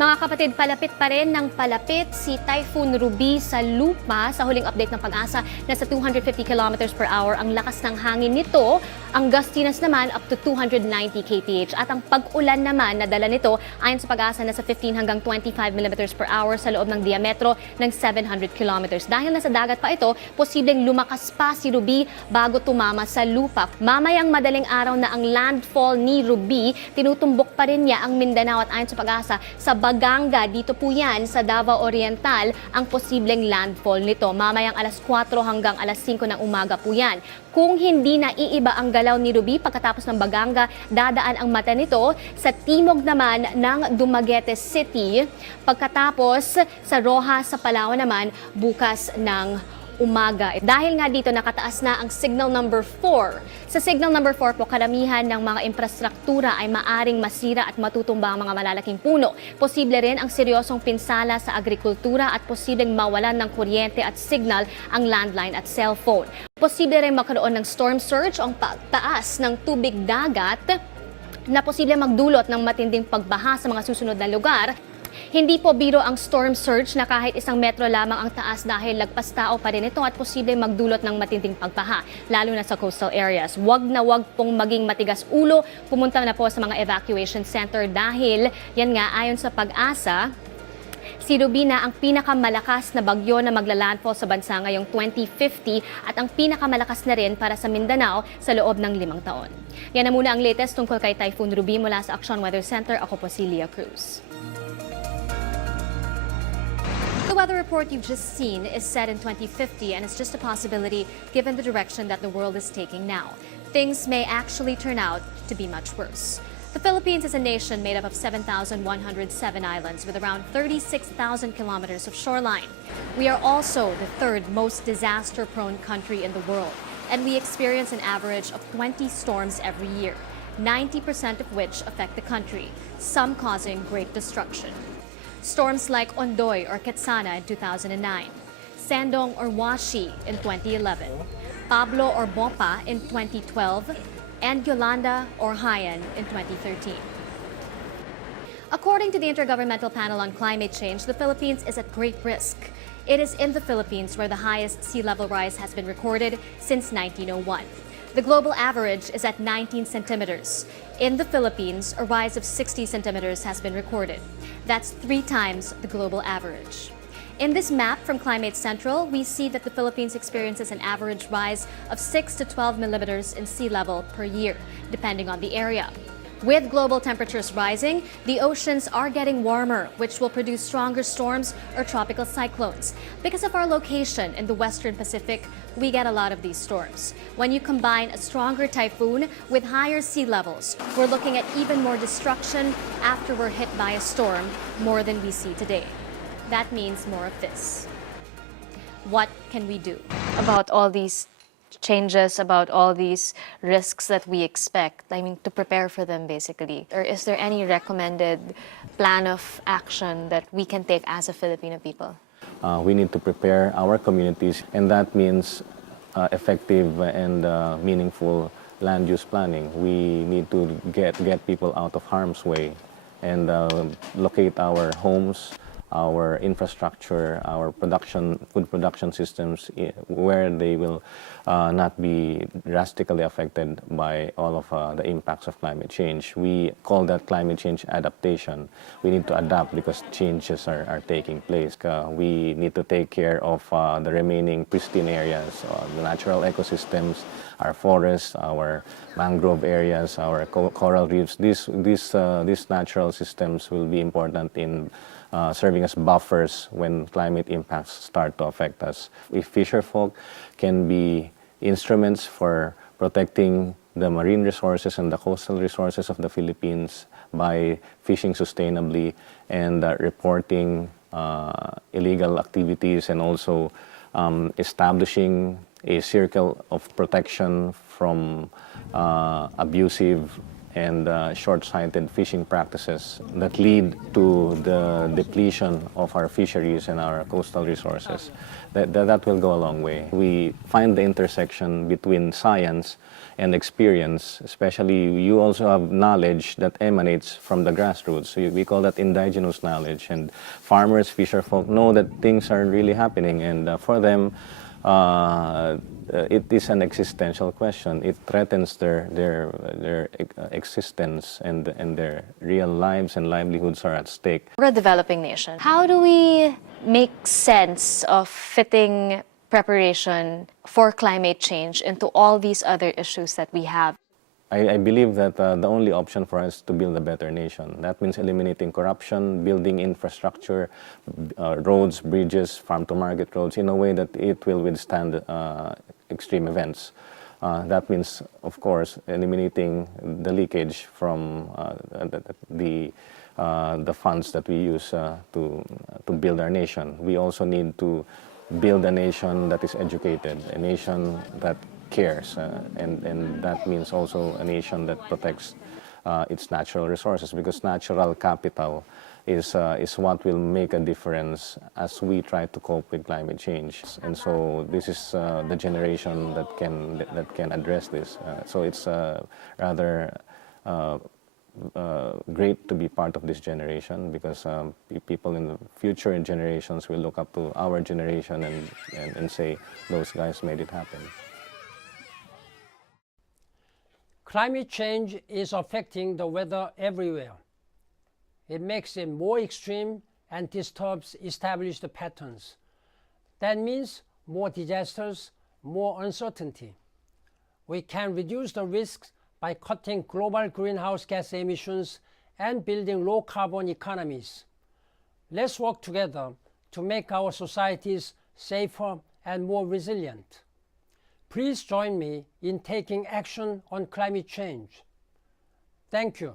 Mga kapatid, palapit pa rin ng palapit si Typhoon Ruby sa lupa. Sa huling update ng Pag-asa, nasa 250 kilometers per hour ang lakas ng hangin nito. Ang gustiness naman up to 290 kph. At ang pag-ulan naman na dala nito, ayon sa Pag-asa, nasa 15 hanggang 25 millimeters per hour sa loob ng diametro ng 700 kilometers. Dahil nasa dagat pa ito, posibleng lumakas pa si Ruby bago tumama sa lupa. Mamayang madaling araw na ang landfall ni Ruby, tinutumbok pa rin niya ang Mindanao at ayon sa Pag-asa, sa Baganga, dito po yan sa Davao Oriental, ang posibleng landfall nito. Mamayang alas 4 hanggang alas 5 ng umaga po yan. Kung hindi na iiba ang galaw ni Ruby pagkatapos ng Baganga, dadaan ang mata nito sa timog naman ng Dumaguete City. Pagkatapos sa Rojas sa Palawan naman bukas ng umaga. Dahil nga dito nakataas na ang signal number 4. Sa signal number 4 po, karamihan ng mga infrastruktura ay maaring masira at matutumba ang mga malalaking puno. Posible rin ang seryosong pinsala sa agrikultura at posibleng mawalan ng kuryente at signal ang landline at cellphone. Posible rin magkaroon ng storm surge o ang pagtaas ng tubig dagat na posible magdulot ng matinding pagbaha sa mga susunod na lugar. Hindi po biro ang storm surge na kahit isang metro lamang ang taas dahil lagpas tao pa rin ito at posible magdulot ng matinding pagbaha, lalo na sa coastal areas. Wag na wag pong maging matigas ulo, pumunta na po sa mga evacuation center dahil yan nga ayon sa Pag-asa, si Ruby na ang pinakamalakas na bagyo na maglalandfall sa bansa ngayong 2050 at ang pinakamalakas na rin para sa Mindanao sa loob ng 5 taon. Yan na muna ang latest tungkol kay Typhoon Ruby mula sa Action Weather Center. Ako po si Leah Cruz. The weather report you've just seen is set in 2050 and it's just a possibility given the direction that the world is taking now. Things may actually turn out to be much worse. The Philippines is a nation made up of 7,107 islands with around 36,000 kilometers of shoreline. We are also the third most disaster-prone country in the world, and we experience an average of 20 storms every year, 90% of which affect the country, some causing great destruction. Storms like Ondoy or Quetzana in 2009, Sandong or Washi in 2011, Pablo or Bopa in 2012, and Yolanda or Haiyan in 2013. According to the Intergovernmental Panel on Climate Change, the Philippines is at great risk. It is in the Philippines where the highest sea level rise has been recorded since 1901. The global average is at 19 centimeters. In the Philippines, a rise of 60 centimeters has been recorded. That's 3 times the global average. In this map from Climate Central, we see that the Philippines experiences an average rise of 6 to 12 millimeters in sea level per year, depending on the area. With global temperatures rising, the oceans are getting warmer, which will produce stronger storms or tropical cyclones. Because of our location in the Western Pacific, we get a lot of these storms. When you combine a stronger typhoon with higher sea levels, we're looking at even more destruction after we're hit by a storm, more than we see today. That means more of this. What can we do about all these changes, about all these risks that we expect? I mean, to prepare for them, basically. Or is there any recommended plan of action that we can take as a Filipino people? We need to prepare our communities, and that means effective and meaningful land use planning. We need to get people out of harm's way and locate our homes, our infrastructure, our food production systems where they will not be drastically affected by all of the impacts of climate change. We call that climate change adaptation. We need to adapt because changes are taking place. We need to take care of the remaining pristine areas, the natural ecosystems, our forests, our mangrove areas, our coral reefs. These natural systems will be important in serving as buffers when climate impacts start to affect us. We fisherfolk can be instruments for protecting the marine resources and the coastal resources of the Philippines by fishing sustainably and reporting illegal activities and also establishing a circle of protection from abusive and short-sighted fishing practices that lead to the depletion of our fisheries and our coastal resources, that will go a long way. We find the intersection between science and experience, especially you also have knowledge that emanates from the grassroots. So we call that indigenous knowledge. And farmers, fisherfolk know that things are really happening, and for them, it is an existential question. It threatens their existence, and their real lives and livelihoods are at stake. We're a developing nation. How do we make sense of fitting preparation for climate change into all these other issues that we have? I believe that the only option for us to build a better nation. That means eliminating corruption, building infrastructure, roads, bridges, farm-to-market roads in a way that it will withstand extreme events. That means, of course, eliminating the leakage from the funds that we use to build our nation. We also need to build a nation that is educated, a nation that cares, and that means also a nation that protects its natural resources, because natural capital is what will make a difference as we try to cope with climate change. And so this is the generation that can address this. So it's rather great to be part of this generation, because people in the future generations will look up to our generation and say, those guys made it happen. Climate change is affecting the weather everywhere. It makes it more extreme and disturbs established patterns. That means more disasters, more uncertainty. We can reduce the risks by cutting global greenhouse gas emissions and building low-carbon economies. Let's work together to make our societies safer and more resilient. Please join me in taking action on climate change. Thank you.